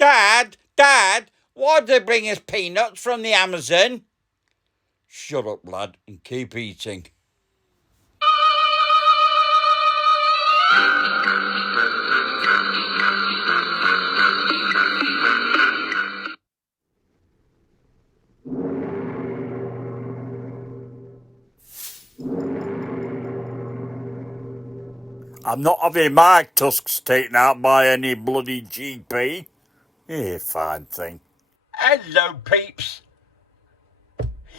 Dad, why'd they bring us peanuts from the Amazon? Shut up, lad, and keep eating. I'm not having my tusks taken out by any bloody GP. Yeah, fine thing. Hello, peeps.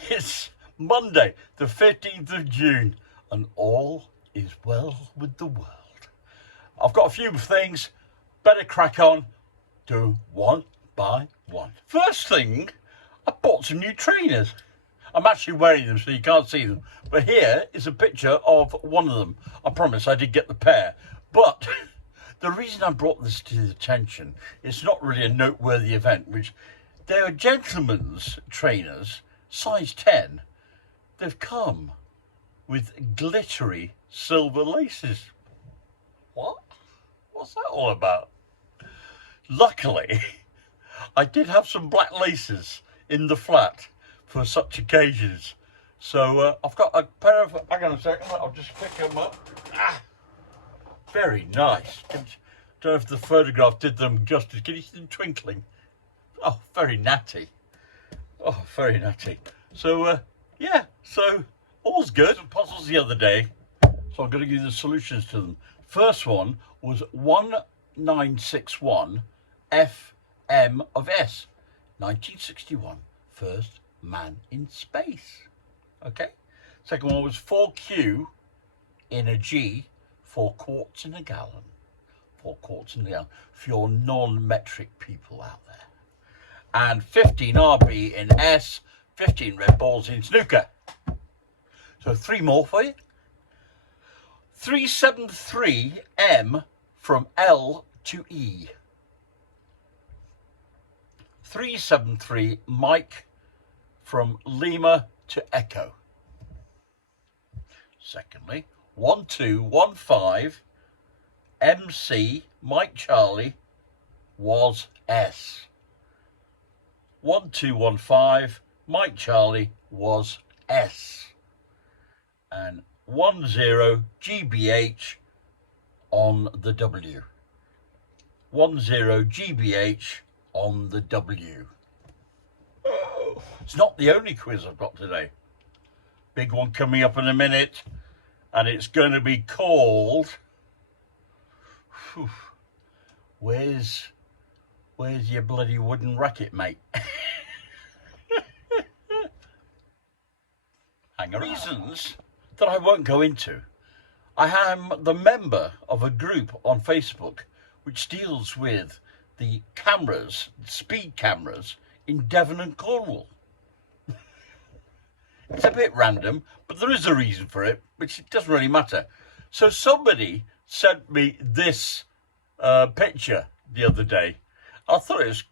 It's Monday, the 15th of June, and all is well with the world. I've got a few things, better crack on, do one by one. First thing, I bought some new trainers. I'm actually wearing them so you can't see them, but here is a picture of one of them. I promise I did get the pair, but the reason I brought this to the attention, it's not really a noteworthy event, which they are gentlemen's trainers, size 10. They've come with glittery silver laces. What? What's that all about? Luckily, I did have some black laces in the flat for such occasions. So I've got a pair of, hang on a second, I'll just pick them up. Very nice. Don't know if the photograph did them justice. Can you see them twinkling? Oh, very natty. Oh, very natty. So, yeah, so all's good. Some puzzles the other day, so I'm going to give you the solutions to them. First one was 1961 FM of S. 1961, first man in space. Okay. Second one was 4Q in a G, 4 quarts in a gallon. 4 quarts in a gallon for your non-metric people out there. And 15 RB in S, 15 red balls in snooker. So 3 more for you. 373 M from L to E. 373 Mike from Lima to Echo. Secondly, 1215 MC Mike Charlie was S. 1215 Mike Charlie was S. And 10 GBH on the W. 10 GBH on the W. Oh, it's not the only quiz I've got today. Big one coming up in a minute, and it's going to be called Where's your bloody wooden racket, mate? Hang on. Reasons that I won't go into. I am the member of a group on Facebook which deals with the cameras, speed cameras in Devon and Cornwall. It's a bit random, but there is a reason for it, which it doesn't really matter. So somebody sent me this picture the other day. I thought it was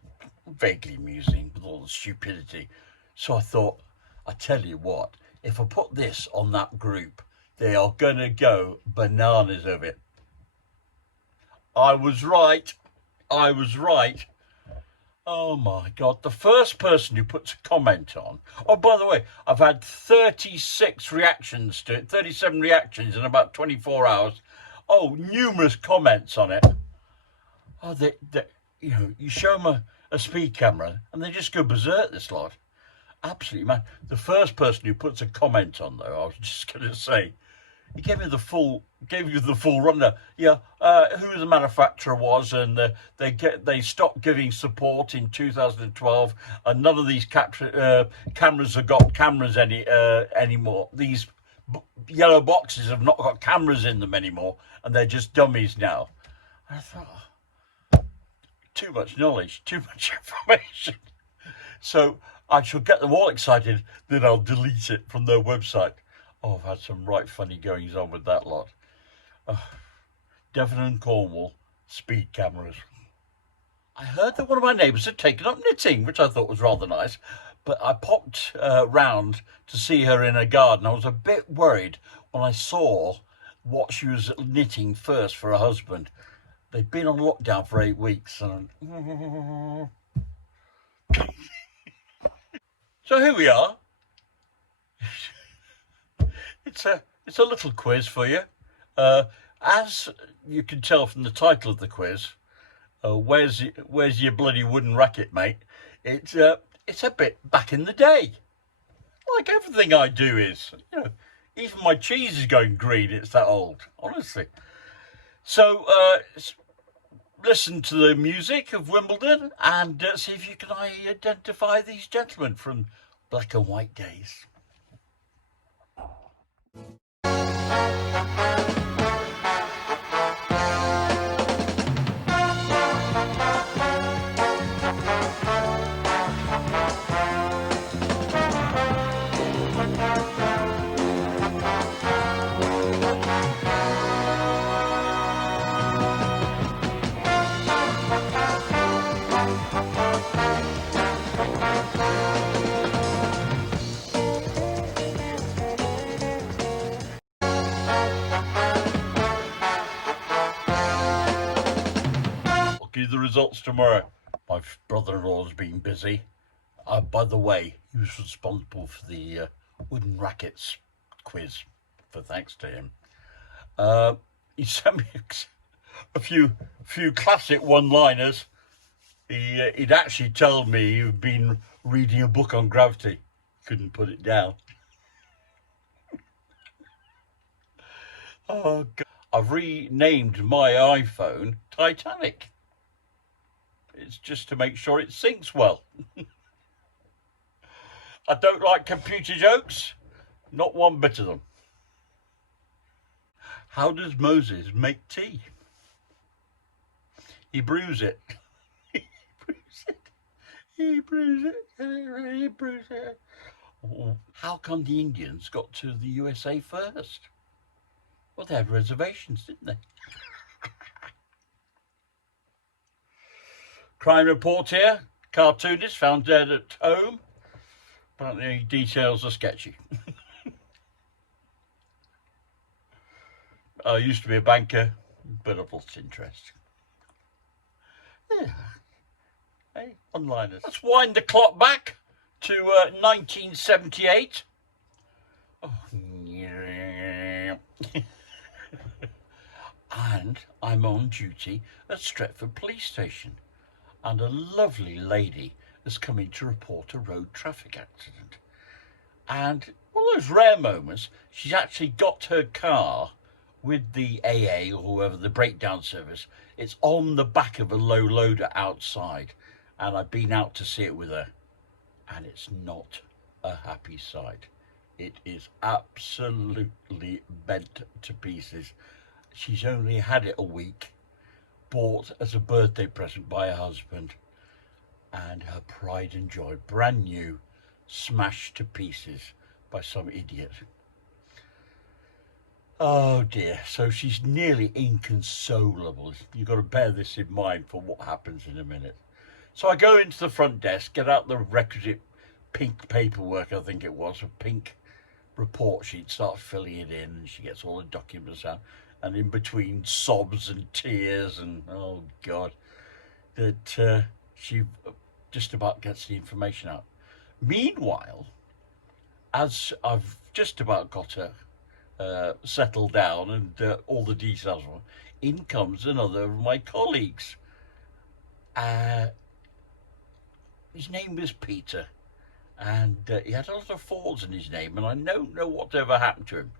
vaguely amusing with all the stupidity. So I thought, I tell you what, if I put this on that group, they are going to go bananas of it. I was right. Oh my God, the first person who puts a comment on, oh, by the way, I've had 36 reactions to it, 37 reactions in about 24 hours. Oh, numerous comments on it. Oh, you show them a speed camera and they just go berserk, this lot. Absolutely, man. The first person who puts a comment on, though, I was just going to say, he gave you the full rundown. Yeah, who the manufacturer was, and they stopped giving support in 2012, and none of these cameras have got cameras anymore. These yellow boxes have not got cameras in them anymore, and they're just dummies now. And I thought, too much knowledge, too much information. So I shall get them all excited, then I'll delete it from their website. Oh, I've had some right funny goings on with that lot. Devon and Cornwall, speed cameras. I heard that one of my neighbours had taken up knitting, which I thought was rather nice, but I popped round to see her in her garden. I was a bit worried when I saw what she was knitting first for her husband. They'd been on lockdown for 8 weeks, and So here we are. It's a little quiz for you. As you can tell from the title of the quiz, where's your bloody wooden racket, mate? It's a bit back in the day. Like everything I do is, even my cheese is going green. It's that old, honestly. So listen to the music of Wimbledon and see if you can identify these gentlemen from black and white days. The results tomorrow. My brother-in-law's been busy. By the way, he was responsible for the wooden rackets quiz. For thanks to him, he sent me a few classic one-liners. He'd actually told me he'd been reading a book on gravity. Couldn't put it down. Oh God! I've renamed my iPhone Titanic. It's just to make sure it sinks well. I don't like computer jokes. Not one bit of them. How does Moses make tea? He brews it. He brews it. He brews it. He brews it. How come the Indians got to the USA first? Well, they had reservations, didn't they? Crime report here. Cartoonist found dead at home. Apparently details are sketchy. I used to be a banker, but I've lost interest. Yeah. Hey, one-liners. Let's wind the clock back to 1978. Oh, yeah. And I'm on duty at Stretford Police Station. And a lovely lady has come in to report a road traffic accident. And one of those rare moments, she's actually got her car with the AA or whoever, the breakdown service. It's on the back of a low loader outside. And I've been out to see it with her. And it's not a happy sight. It is absolutely bent to pieces. She's only had it a week. Bought as a birthday present by her husband, and her pride and joy, brand new, smashed to pieces by some idiot. Oh dear, so she's nearly inconsolable. You've got to bear this in mind for what happens in a minute. So I go into the front desk, get out the requisite pink paperwork, I think it was, a pink report sheet, start filling it in, and she gets all the documents out. And in between sobs and tears and, oh God, that she just about gets the information out. Meanwhile, as I've just about got her settled down and all the details, in comes another of my colleagues. His name was Peter, and he had a lot of faults in his name, and I don't know what ever happened to him.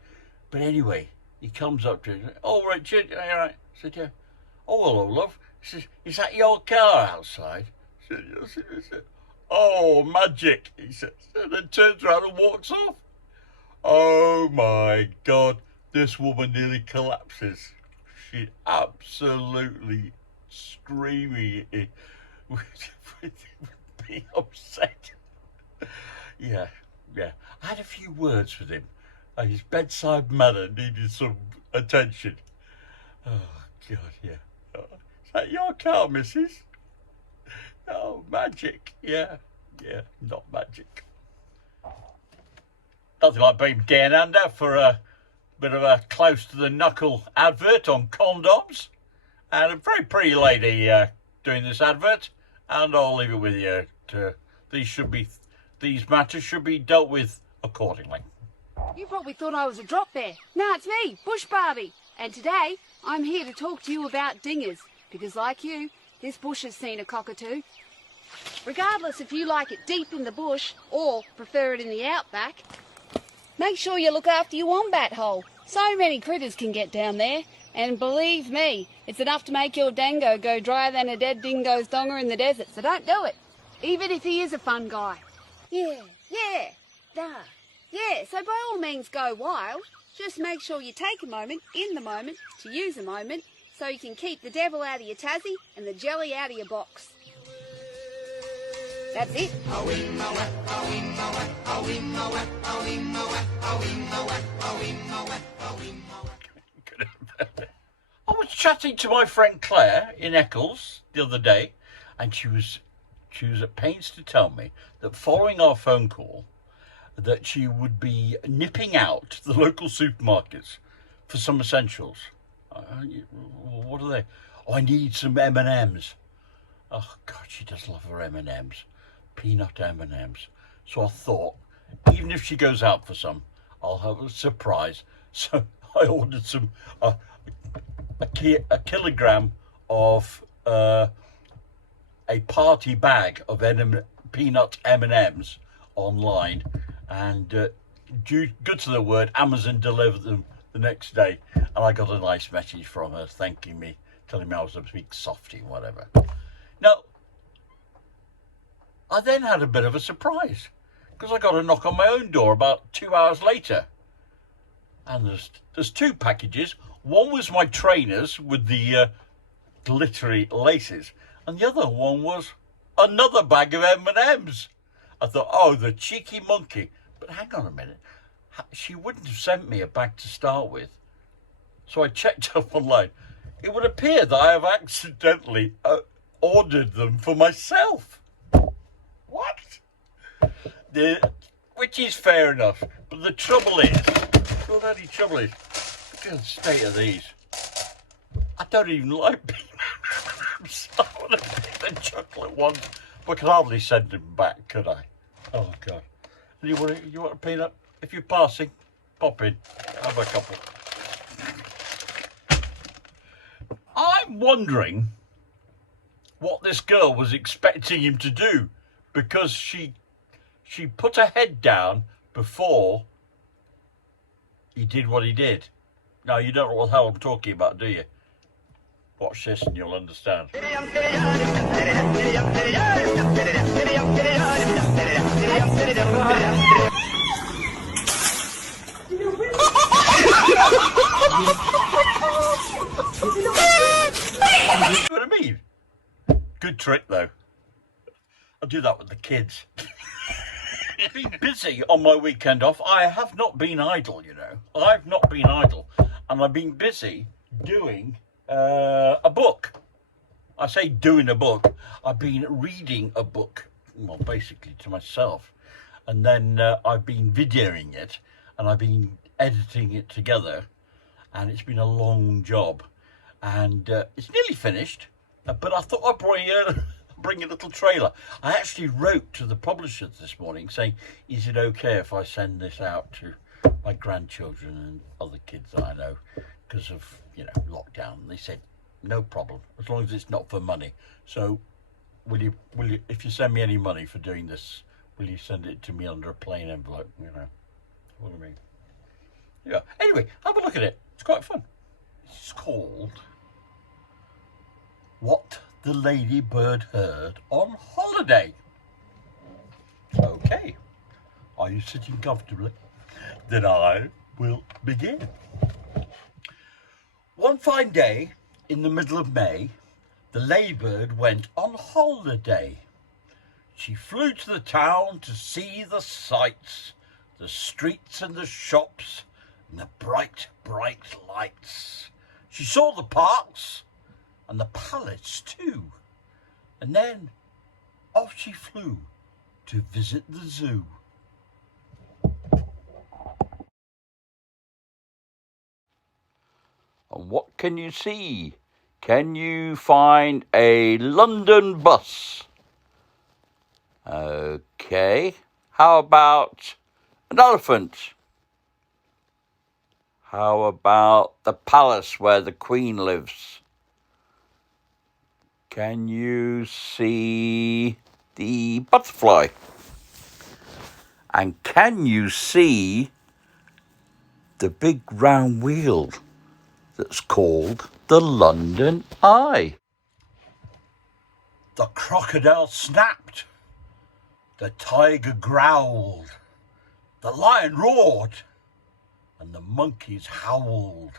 But anyway, he comes up to him. Oh, Richard, all right. I said, yeah. Oh, hello, love. He says, is that your car outside? I said, yes, it is. Oh, magic, he says. And then turns around and walks off. Oh, my God. This woman nearly collapses. She's absolutely screaming with being upset. Yeah. I had a few words with him. His bedside manner needed some attention. Oh, God, yeah. Is that your car, missus? Oh, magic. Yeah, not magic. Nothing like being down under for a bit of a close-to-the-knuckle advert on condoms. And a very pretty lady doing this advert. And I'll leave it with you to these matters should be dealt with accordingly. You probably thought I was a drop bear. No, it's me, Bush Barbie. And today, I'm here to talk to you about dingers. Because like you, this bush has seen a cockatoo. Regardless if you like it deep in the bush or prefer it in the outback, make sure you look after your wombat hole. So many critters can get down there. And believe me, it's enough to make your dango go drier than a dead dingo's donger in the desert. So don't do it. Even if he is a fun guy. Yeah, so by all means go wild. Just make sure you take a moment, in the moment, to use a moment, so you can keep the devil out of your tassie and the jelly out of your box. That's it. I was chatting to my friend Claire in Eccles the other day, and she was at pains to tell me that following our phone call, that she would be nipping out to the local supermarkets for some essentials. What are they? Oh, I need some M&Ms. Oh, God, she does love her M&Ms. Peanut M&Ms. So I thought, even if she goes out for some, I'll have a surprise. So I ordered some, a kilogram of a party bag of peanut M&Ms online. And good to the word, Amazon delivered them the next day. And I got a nice message from her thanking me, telling me I was a big softie, whatever. Now, I then had a bit of a surprise, because I got a knock on my own door about 2 hours later. And there's two packages. One was my trainers with the glittery laces. And the other one was another bag of M&Ms. I thought, oh, the cheeky monkey. But hang on a minute. She wouldn't have sent me a bag to start with. So I checked up online. It would appear that I have accidentally ordered them for myself. What? Which is fair enough. But the trouble is, look at the state of these. I don't even like peanuts. I want to pick the chocolate ones. But I could hardly send them back, could I? Oh, God. And you want a peanut? If you're passing, pop in. Have a couple. I'm wondering what this girl was expecting him to do, because she put her head down before he did what he did. Now, you don't know what the hell I'm talking about, do you? Watch this and you'll understand. You know what I mean? Good trick, though. I'll do that with the kids. I've been busy on my weekend off. I have not been idle, you know. I've not been idle. And I've been busy doing a book. I say doing a book. I've been reading a book, well, basically to myself. And then I've been videoing it, and I've been editing it together. And it's been a long job. And it's nearly finished. But I thought I'd bring a little trailer. I actually wrote to the publishers this morning saying, is it okay if I send this out to my grandchildren and other kids that I know because of, lockdown? And they said, no problem, as long as it's not for money. So will you, if you send me any money for doing this, will you send it to me under a plain envelope? What I mean. Yeah. Anyway, have a look at it. It's quite fun. It's called What the Ladybird Heard on Holiday. Okay. Are you sitting comfortably? Then I will begin. One fine day in the middle of May, the ladybird went on holiday. She flew to the town to see the sights, the streets and the shops, and the bright, bright lights. She saw the parks and the palace too. And then off she flew to visit the zoo. And what can you see? Can you find a London bus? Okay. How about an elephant? How about the palace where the Queen lives? Can you see the butterfly? And can you see the big round wheel that's called the London Eye? The crocodile snapped. The tiger growled. The lion roared. And the monkeys howled.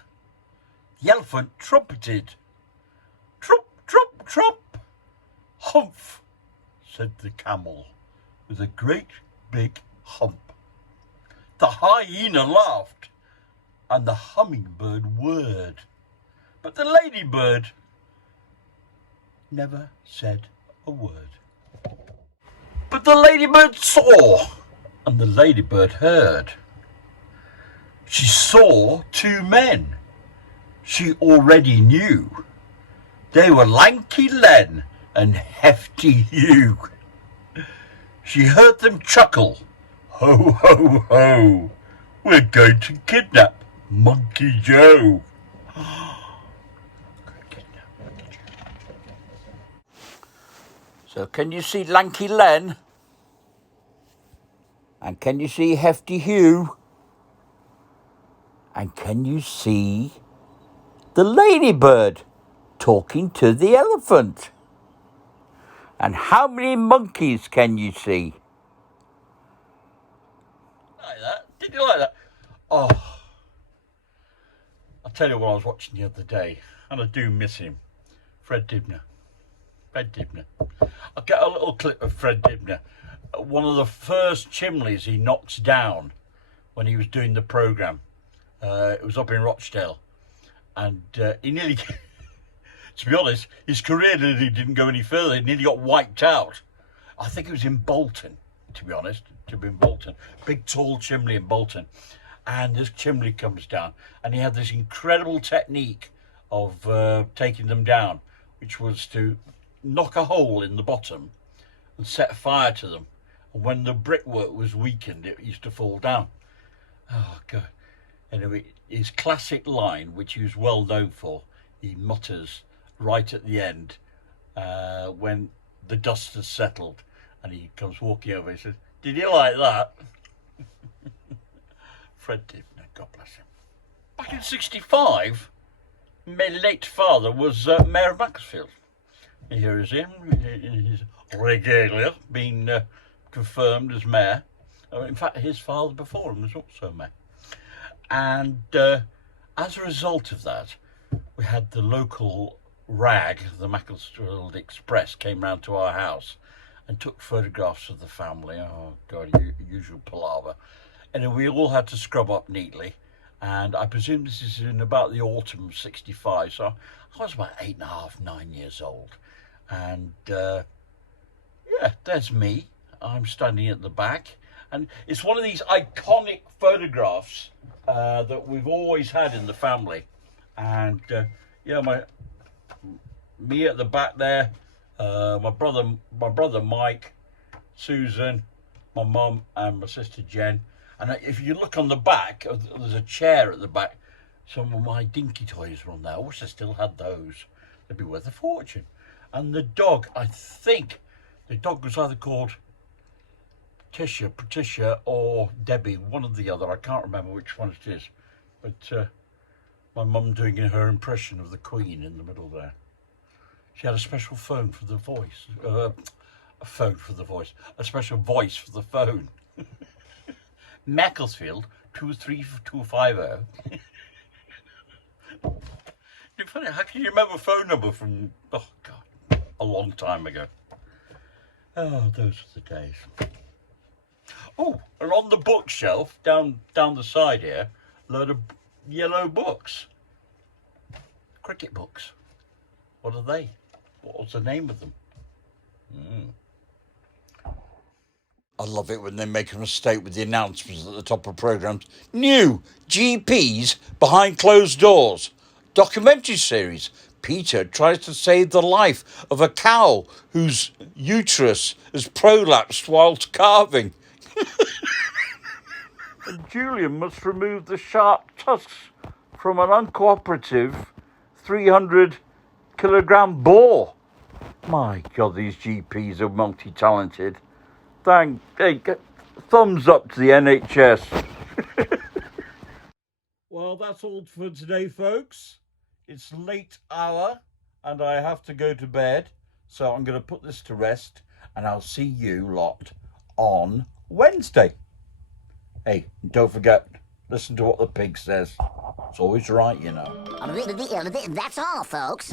The elephant trumpeted. Trump, trump, trump. Humph, said the camel, with a great big hump. The hyena laughed, and the hummingbird whirred. But the ladybird never said a word. But the ladybird saw, and the ladybird heard. She saw two men she already knew. They were Lanky Len and Hefty Hugh. She heard them chuckle, ho, ho, ho, we're going to kidnap Monkey Joe. So can you see Lanky Len? And can you see Hefty Hugh? And can you see the ladybird talking to the elephant? And how many monkeys can you see? Like that? Did you like that? Oh, I'll tell you what I was watching the other day, and I do miss him. Fred Dibner. I'll get a little clip of Fred Dibner. One of the first chimneys he knocks down when he was doing the programme. It was up in Rochdale. And he nearly, to be honest, his career nearly didn't go any further. He nearly got wiped out. I think it was in Bolton, to be honest, Big tall chimney in Bolton. And this chimney comes down. And he had this incredible technique of taking them down, which was to knock a hole in the bottom and set fire to them. And when the brickwork was weakened, it used to fall down. Oh, God. Anyway, his classic line, which he was well known for, he mutters right at the end when the dust has settled and he comes walking over. He says, "Did you like that?" Fred Dibner, God bless him. Back in '65, my late father was Mayor of Macclesfield. Here is him in his regalia, being confirmed as mayor. In fact, his father before him was also mayor. And as a result of that, we had the local rag, the Macclesfield Express, came round to our house and took photographs of the family. Oh, God, usual palaver. And we all had to scrub up neatly. And I presume this is in about the autumn of '65. So I was about 8.5, 9 years old. And yeah, there's me. I'm standing at the back. And it's one of these iconic photographs that we've always had in the family. And yeah, me at the back there, my brother Mike, Susan, my mum and my sister Jen. And if you look on the back, there's a chair at the back. Some of my dinky toys were on there. I wish I still had those. They'd be worth a fortune. And the dog, I think the dog was either called Patricia or Debbie, one or the other. I can't remember which one it is. But my mum doing her impression of the Queen in the middle there. She had a special phone for the voice. A special voice for the phone. Macclesfield 23250. It's funny, how can you remember a phone number from, oh God, a long time ago? Oh, those were the days. Oh, and on the bookshelf, down the side here, a load of yellow books. Cricket books. What are they? What's the name of them? I love it when they make a mistake with the announcements at the top of programmes. New GPs Behind Closed Doors. Documentary series Peter tries to save the life of a cow whose uterus is prolapsed whilst carving. And Julian must remove the sharp tusks from an uncooperative 300-kilogram boar. My God, these GPs are multi-talented. Thumbs up to the NHS. Well, that's all for today, folks. It's late hour and I have to go to bed. So I'm going to put this to rest and I'll see you lot on Wednesday. Hey, don't forget, listen to what the pig says. It's always right, you know. That's all, folks.